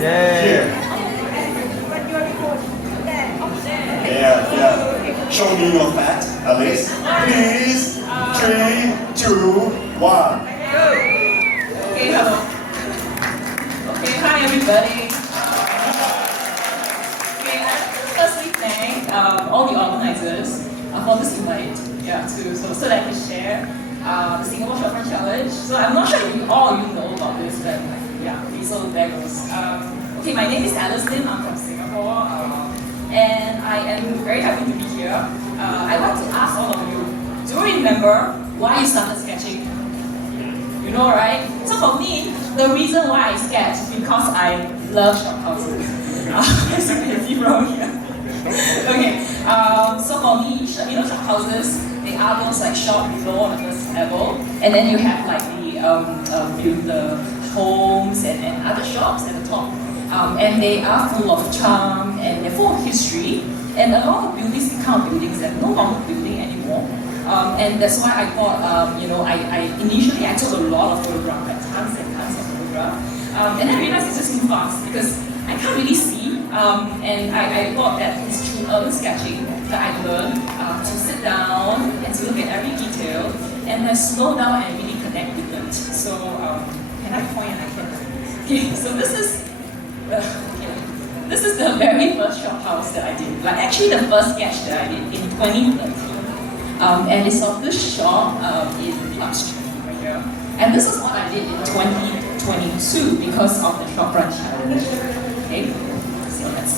Yeah. Show me your fat, Alice. Please. 3, 2, 1. Okay, hello. Okay, hi everybody. Okay, firstly thank all the organizers for this invite. Yeah, so that I can share the Singapore Shopfront Challenge. So I'm not sure if all of you know about this, but yeah, okay, so there goes. Okay, my name is Alice Lim. I'm from Singapore, and I am very happy to be here. I want to ask all of you, do you remember why you started sketching? You know, right? So for me, the reason why I sketch is because I love shophouses. As you can see from here. Okay, so for me, shophouses, they are those like shop below on the first level, and then you have like the homes and other shops at the top. And they are full of charm and they're full of history. And a lot of buildings, these kind of buildings, they're no longer building anymore. And that's why I thought, initially I took a lot of photographs, like tons and tons of photographs. And then I realized it's just too fast because I can't really see. And I thought that it's through urban sketching that I learned to sit down and to look at every detail and then slow down and really connect with it. So, can I point and I can? Okay, so this is the very first shop house that I did. Like actually the first sketch that I did in 2013. And it's of this shop in Club Street right here. And this is what I did in 2022 because of the Shopfront Challenge. Okay, so that's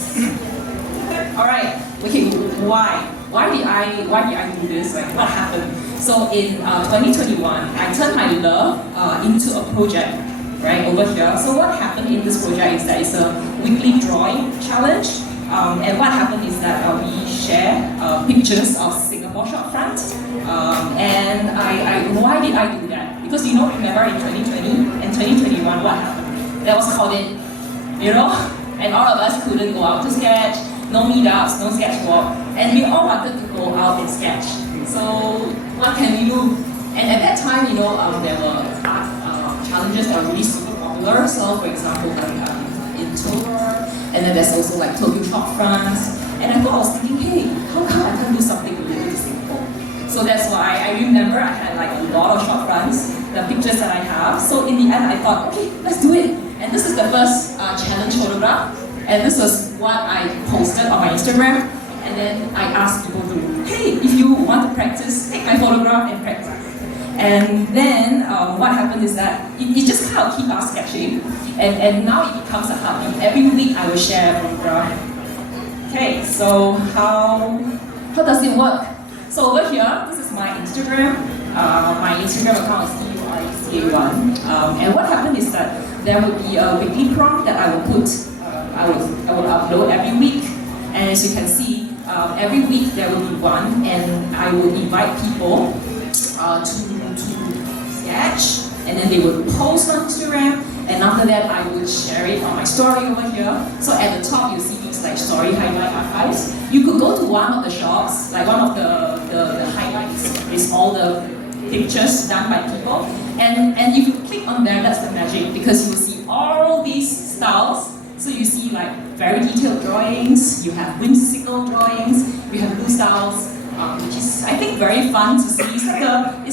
alright. Okay, why did I do this? Like what happened? So in 2021, I turned my love into a project. Right over here. So what happened in this project is that it's a weekly drawing challenge. And what happened is that we share pictures of Singapore shopfront. And why did I do that? Because remember in 2020 and 2021 what happened? There was COVID, and all of us couldn't go out to sketch, no meetups, no sketch walk, and we all wanted to go out and sketch. So what can we do? And at that time, there were art challenges that are really super popular. So for example, like in Tour, and then there's also like Tokyo Shopfront. And I thought I was thinking, hey, how come I can't do something related to Singapore? So that's why I remember I had like a lot of shopfronts, the pictures that I have. So in the end, I thought, okay, let's do it. And this is the first challenge photograph. And this was what I posted on my Instagram. And then I asked people to, hey, if you want to practice, take my photograph and practice. And then what happened is that it just kind of keep us sketching, and now it becomes a hobby. Every week I will share a photograph. Okay, so how does it work? So over here, this is my Instagram. My Instagram account is EUICA1. And what happened is that there would be a weekly prompt that I will put. I will upload every week, and as you can see, every week there will be one, and I will invite people to sketch, and then they would post on Instagram, and after that I would share it on my story over here. So at the top you see these like story highlight archives. You could go to one of the shops, like one of the highlights is all the pictures done by people, and if you click on there, that's the magic, because you will see all these styles. So you see like very detailed drawings, you have whimsical drawings, you have blue styles, which is, I think, very fun to see. It's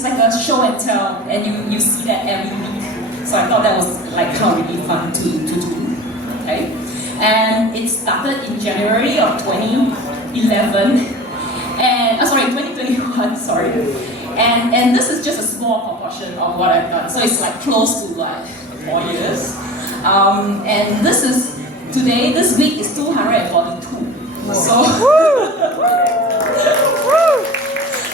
like a show and tell, and you see that every week. So I thought that was like kind of really fun to do. Okay? And it started in January of 2011, and 2021, sorry. And this is just a small proportion of what I've done. So it's like close to like 4 years. And this is, today, this week is 242. So,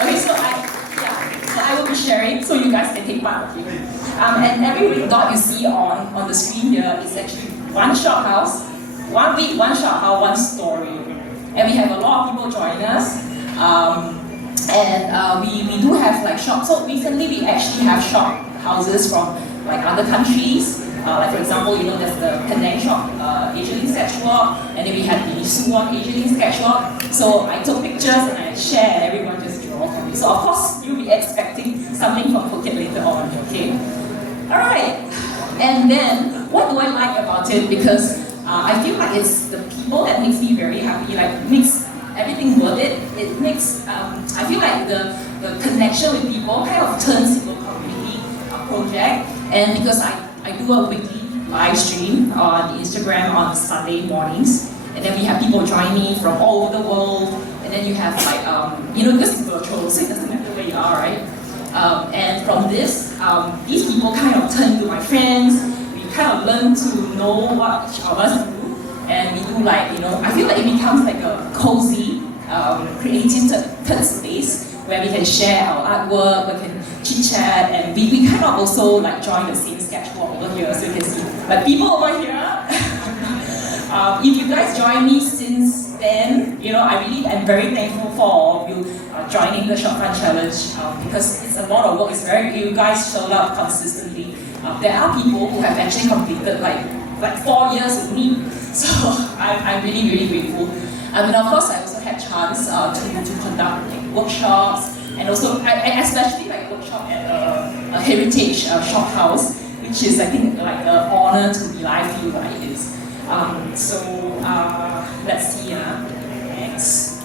okay, so I will be sharing so you guys can take part of it. And every week dot you see on the screen here is actually one shop house, 1 week, one shop house, one story. And we have a lot of people joining us. We do have like shops. So recently we actually have shop houses from like other countries. Like for example, there's the Penang shop, Asialink sketchwalk, and then we had the Suwon Asialink sketchwalk. So I took pictures and I shared, and everyone just draw for me. So of course, you'll be expecting something from Phuket later on, okay? Alright, and then what do I like about it? Because I feel like it's the people that makes me very happy, like makes everything worth it. It makes, I feel like the connection with people kind of turns into a community project. And because I do a weekly live stream on Instagram on Sunday mornings, and then we have people join me from all over the world, and then you have like, because it's virtual, so it doesn't matter where you are, right? And from this, these people kind of turn into my friends. We kind of learn to know what each of us do, and we do like, I feel like it becomes like a cozy, creative third space where we can share our artwork, we can chit chat, and we kind of also like join the same sketch walk over here, so you can see like people over here. If you guys join me since then, I really am very thankful for all of you joining the Short Fun Challenge because it's a lot of work. You guys showed up consistently. There are people who have actually completed like 4 years with me, so I'm really, really grateful. And of course, I also had chance to conduct like, workshops, and also especially like a workshop at a heritage shop house, which is I think like an honor to be live here like it is. Let's see. Next.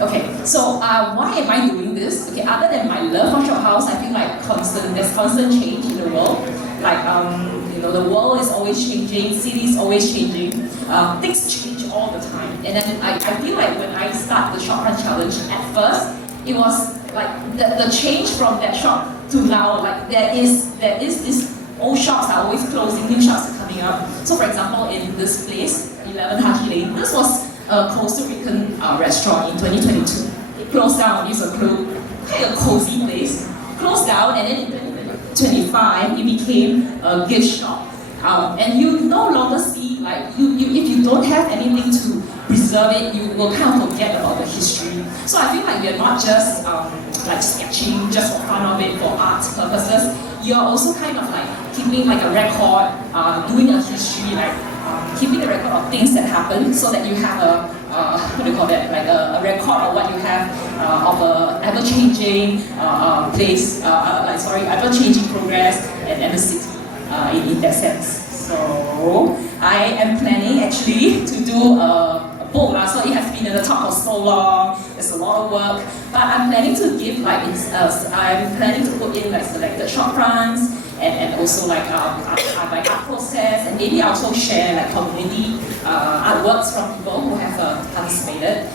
Okay, so why am I doing this? Okay, other than my love for shop house, I feel like there's constant change in the world. Like the world is always changing, cities always changing, things change all the time. And then I feel like when I start the Short Run Challenge, at first it was like the change from that shop to now. Like there is this old shops are always closing, new shops are coming up. So for example, in this place, 11 Haji Lane, this was a Costa Rican restaurant in 2022. It closed down. It's a cozy place. Closed down, and then in 2025, it became a gift shop. And you no longer see, like, if you don't have anything to preserve it, you will kind of forget about the history. So I feel like we are not just like sketching just for fun of it, for art purposes. You're also kind of like keeping like a record, doing a history, like keeping a record of things that happen, so that you have a record of what you have of a ever-changing place, ever-changing progress and the city in that sense. So I am planning actually to do a book, so it has been in the top for so long. It's a lot of work, but I'm planning to give I'm planning to put in like selected short runs and also like art process, and maybe also share like community artworks from people who have participated.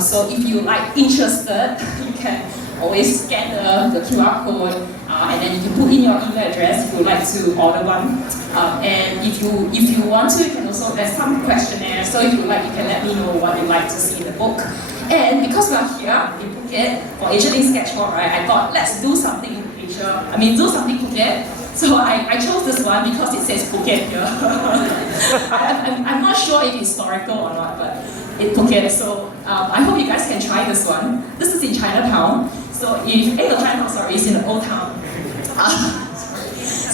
So if you like interested, you can always scan the QR code, and then you can put in your email address if you would like to order one. And if you want to, you can also, there's some questionnaire, so if you like, you can let me know what you'd like to see in the book. And because we are here in Phuket for Asialink Sketchbook, right, I thought let's do something in Asia. Do something Phuket. So I chose this one because it says Phuket here. I'm not sure if it's historical or not, but it's Phuket. So I hope you guys can try this one. This is in Chinatown. So it's in the old town.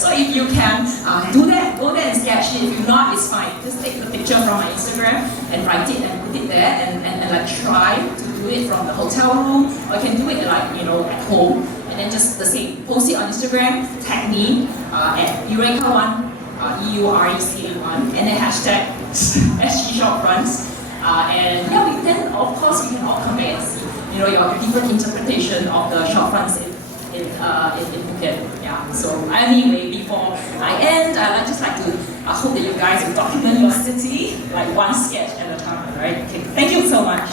So if you can do that, go there and sketch it. If you not, it's fine. Just take the picture from my Instagram and write it and put it there, and like try to do it from the hotel room, or you can do it like at home. And then just the same, post it on Instagram, tag me at Eureka1, EURECA1, and then hashtag SGShopRuns. And yeah, then of course we can all come back and see your different interpretation of the short runs in Phuket. Yeah. So anyway, before I end, I'd just like to hope that you guys will document your city like one sketch at a time. Right? Okay. Thank you so much.